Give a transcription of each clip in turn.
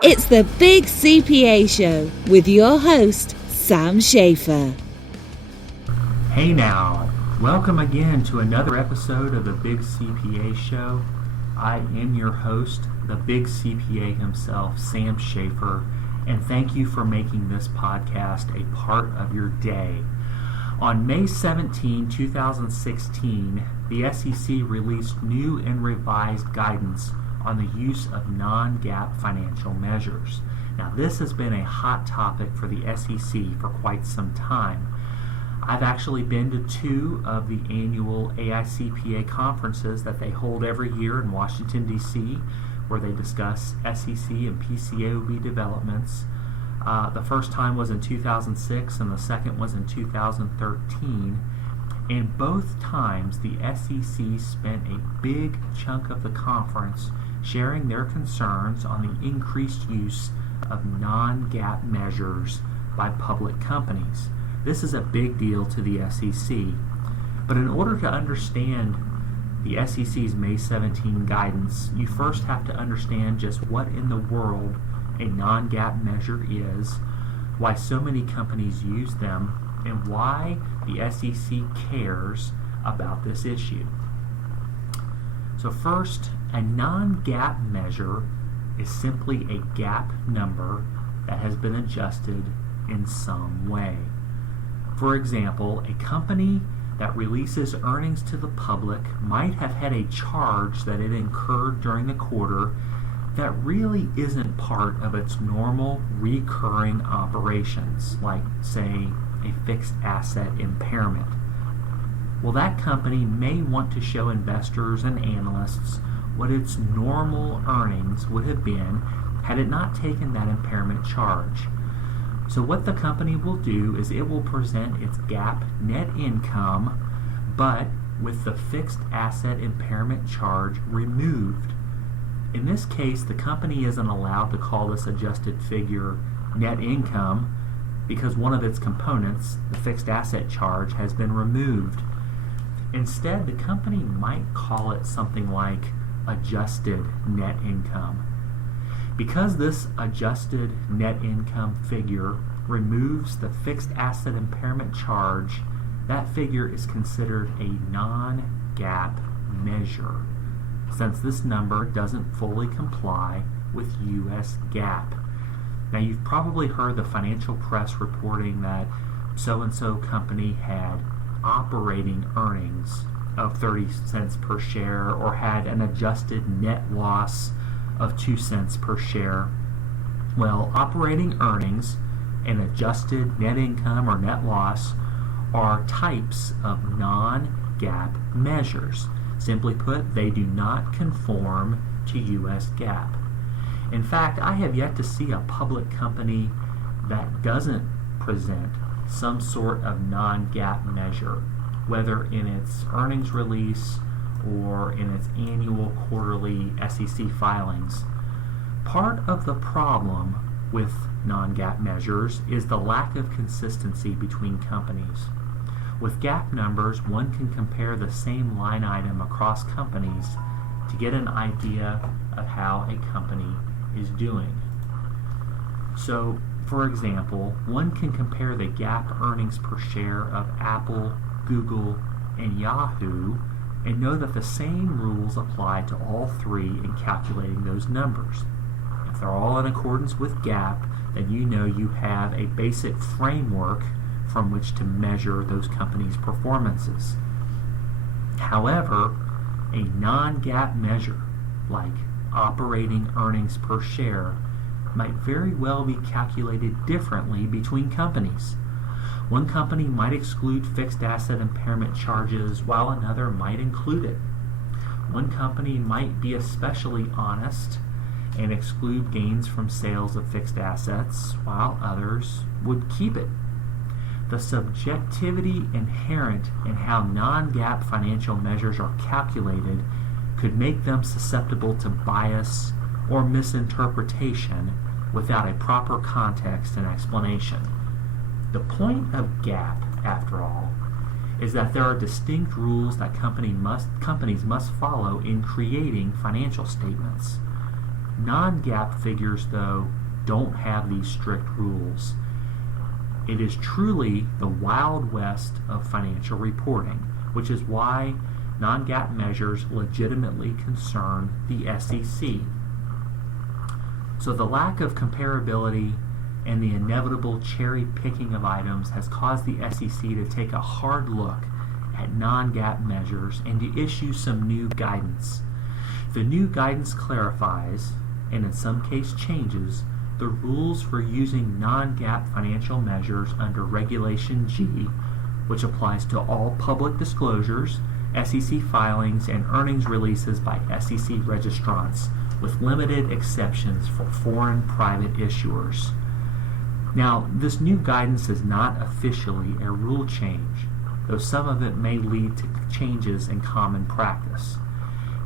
It's the Big CPA Show with your host, Sam Schaefer. Hey now, welcome again to another episode of the Big CPA Show. I am your host, the Big CPA himself, Sam Schaefer, and thank you for making this podcast a part of your day. On May 17, 2016, the SEC released new and revised guidance on the use of non-GAAP financial measures. Now, this has been a hot topic for the SEC for quite some time. I've actually been to two of the annual AICPA conferences that they hold every year in Washington, D.C., where they discuss SEC and PCAOB developments. The first time was in 2006 and the second was in 2013. And both times the SEC spent a big chunk of the conference sharing their concerns on the increased use of non-GAAP measures by public companies. This is a big deal to the SEC. But in order to understand the SEC's May 17 guidance, you first have to understand just what in the world a non-GAAP measure is, why so many companies use them, and why the SEC cares about this issue. So first, a non-GAAP measure is simply a GAAP number that has been adjusted in some way. For example, a company that releases earnings to the public might have had a charge that it incurred during the quarter that really isn't part of its normal recurring operations, like, say, a fixed asset impairment. Well, that company may want to show investors and analysts what its normal earnings would have been had it not taken that impairment charge. So what the company will do is it will present its GAAP net income, but with the fixed asset impairment charge removed. In this case, the company isn't allowed to call this adjusted figure net income because one of its components, the fixed asset charge, has been removed. Instead, the company might call it something like adjusted net income. Because this adjusted net income figure removes the fixed asset impairment charge, that figure is considered a non-GAAP measure, since this number doesn't fully comply with U.S. GAAP. Now, you've probably heard the financial press reporting that so-and-so company had operating earnings of 30 cents per share or had an adjusted net loss of 2 cents per share. Well, operating earnings and adjusted net income or net loss are types of non-GAAP measures. Simply put, they do not conform to U.S. GAAP. In fact, I have yet to see a public company that doesn't present some sort of non-GAAP measure, whether in its earnings release or in its annual quarterly SEC filings. Part of the problem with non-GAAP measures is the lack of consistency between companies. With GAAP numbers, one can compare the same line item across companies to get an idea of how a company is doing. So, for example, one can compare the GAAP earnings per share of Apple, Google, and Yahoo and know that the same rules apply to all three in calculating those numbers. If they're all in accordance with GAAP, then you know you have a basic framework from which to measure those companies' performances. However, a non-GAAP measure, like operating earnings per share, might very well be calculated differently between companies. One company might exclude fixed asset impairment charges while another might include it. One company might be especially honest and exclude gains from sales of fixed assets while others would keep it. The subjectivity inherent in how non-GAAP financial measures are calculated could make them susceptible to bias or misinterpretation without a proper context and explanation. The point of GAAP, after all, is that there are distinct rules that companies must follow in creating financial statements. Non-GAAP figures, though, don't have these strict rules. It is truly the Wild West of financial reporting, which is why non-GAAP measures legitimately concern the SEC. So the lack of comparability and the inevitable cherry picking of items has caused the SEC to take a hard look at non-GAAP measures and to issue some new guidance. The new guidance clarifies, and in some cases changes, the rules for using non-GAAP financial measures under Regulation G, which applies to all public disclosures, SEC filings, and earnings releases by SEC registrants, with limited exceptions for foreign private issuers. Now, this new guidance is not officially a rule change, though some of it may lead to changes in common practice.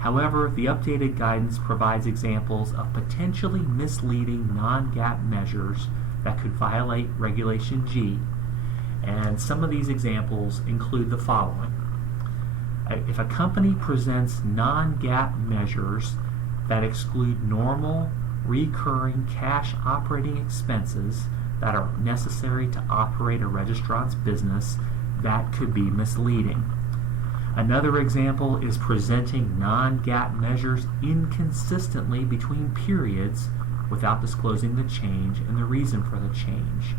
However, the updated guidance provides examples of potentially misleading non-GAAP measures that could violate Regulation G, and some of these examples include the following. If a company presents non-GAAP measures that exclude normal, recurring cash operating expenses that are necessary to operate a registrant's business, that could be misleading. Another example is presenting non-GAAP measures inconsistently between periods without disclosing the change and the reason for the change.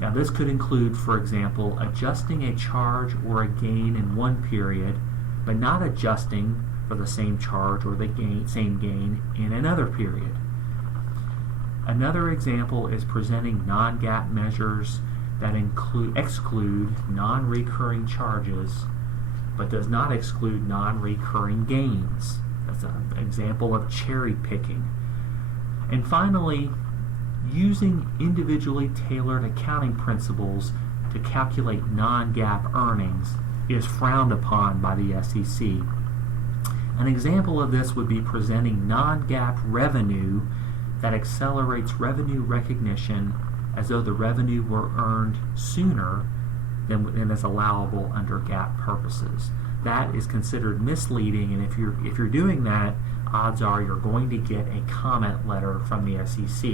Now, this could include, for example, adjusting a charge or a gain in one period, but not adjusting for the same charge or the same gain in another period. Another example is presenting non-GAAP measures that exclude non-recurring charges, but does not exclude non-recurring gains. That's an example of cherry picking. And finally, using individually tailored accounting principles to calculate non-GAAP earnings is frowned upon by the SEC. An example of this would be presenting non-GAAP revenue that accelerates revenue recognition as though the revenue were earned sooner than is allowable under GAAP purposes. That is considered misleading, and if you're doing that, odds are you're going to get a comment letter from the SEC.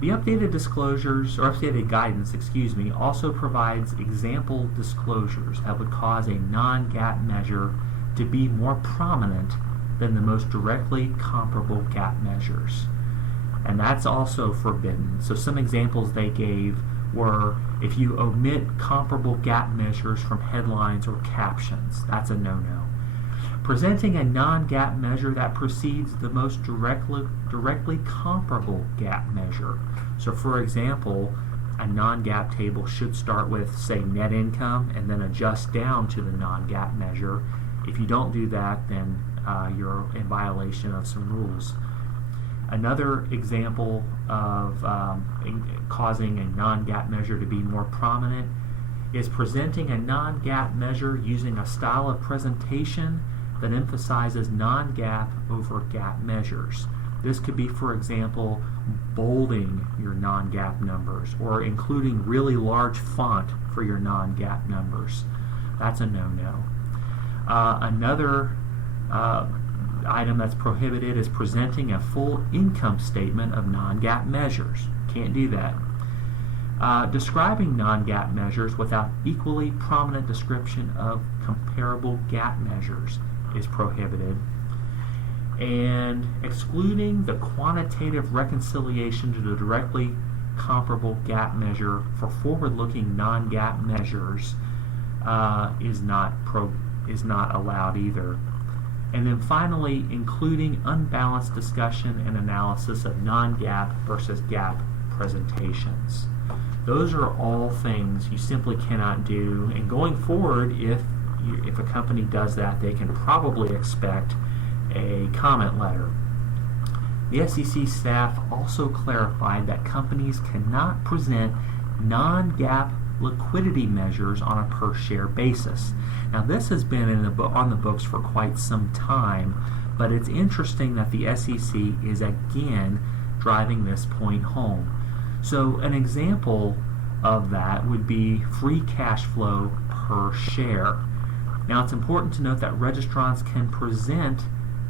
The updated guidance, also provides example disclosures that would cause a non-GAAP measure to be more prominent than the most directly comparable GAAP measures. And that's also forbidden. So some examples they gave were if you omit comparable GAAP measures from headlines or captions, that's a no-no. Presenting a non-GAAP measure that precedes the most directly comparable GAAP measure. So for example, a non-GAAP table should start with, say, net income and then adjust down to the non-GAAP measure. If you don't do that, then you're in violation of some rules. Another example of causing a non-GAAP measure to be more prominent is presenting a non-GAAP measure using a style of presentation that emphasizes non-GAAP over GAAP measures. This could be, for example, bolding your non-GAAP numbers or including really large font for your non-GAAP numbers. That's a no-no. Another item that's prohibited is presenting a full income statement of non-GAAP measures. Can't do that. Describing non-GAAP measures without equally prominent description of comparable GAAP measures is prohibited. And excluding the quantitative reconciliation to the directly comparable GAAP measure for forward-looking non-GAAP measures is not allowed either. And then finally, including unbalanced discussion and analysis of non-GAAP versus GAAP presentations. Those are all things you simply cannot do. And going forward, if a company does that, they can probably expect a comment letter. The SEC staff also clarified that companies cannot present non-GAAP liquidity measures on a per-share basis. Now, this has been on the books for quite some time, but it's interesting that the SEC is again driving this point home. So an example of that would be free cash flow per share. Now, it's important to note that registrants can present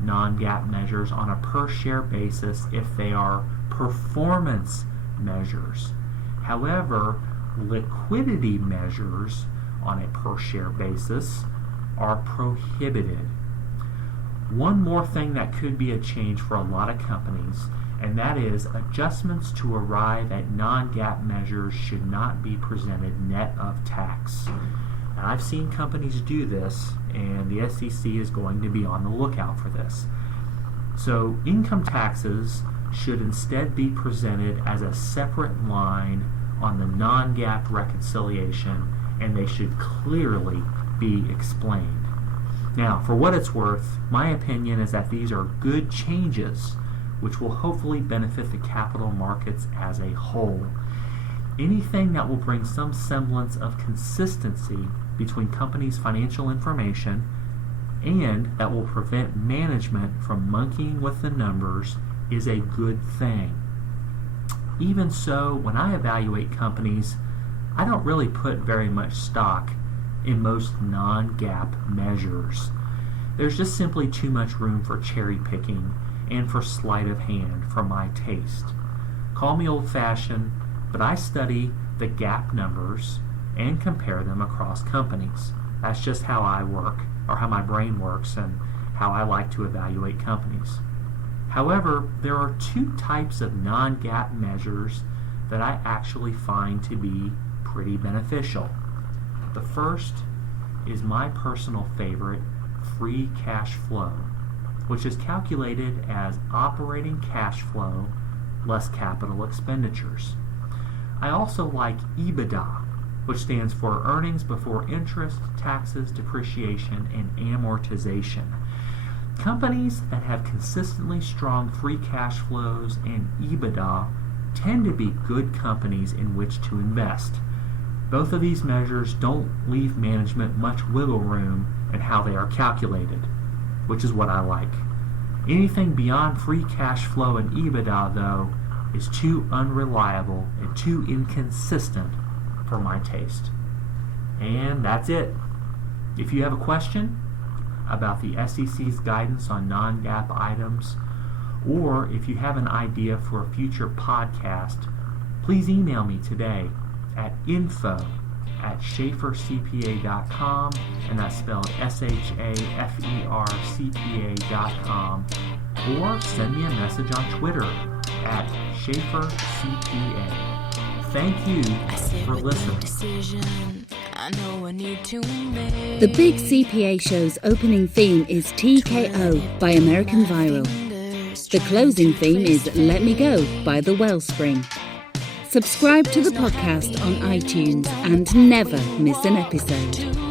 non-GAAP measures on a per-share basis if they are performance measures. However, liquidity measures on a per-share basis are prohibited. One more thing that could be a change for a lot of companies, and that is adjustments to arrive at non-GAAP measures should not be presented net of tax. Now, I've seen companies do this, and the SEC is going to be on the lookout for this. So income taxes should instead be presented as a separate line on the non-GAAP reconciliation, and they should clearly be explained. Now, for what it's worth, my opinion is that these are good changes which will hopefully benefit the capital markets as a whole. Anything that will bring some semblance of consistency between companies' financial information and that will prevent management from monkeying with the numbers is a good thing. Even so, when I evaluate companies, I don't really put very much stock in most non-GAAP measures. There's just simply too much room for cherry picking and for sleight of hand for my taste. Call me old-fashioned, but I study the GAAP numbers and compare them across companies. That's just how I work, or how my brain works, and how I like to evaluate companies. However, there are two types of non-GAAP measures that I actually find to be pretty beneficial. The first is my personal favorite, free cash flow, which is calculated as operating cash flow less capital expenditures. I also like EBITDA, which stands for earnings before interest, taxes, depreciation, and amortization. Companies that have consistently strong free cash flows and EBITDA tend to be good companies in which to invest. Both of these measures don't leave management much wiggle room in how they are calculated, which is what I like. Anything beyond free cash flow and EBITDA, though, is too unreliable and too inconsistent for my taste. And that's it. If you have a question about the SEC's guidance on non-GAAP items, or if you have an idea for a future podcast, please email me today at info@schaefercpa.com, and that's spelled SHAFERCPA.com, or send me a message on Twitter at SchaeferCPA. Thank you for listening. The Big CPA Show's opening theme is TKO by American Viral. The closing theme is Let Me Go by The Wellspring. Subscribe to the podcast on iTunes and never miss an episode.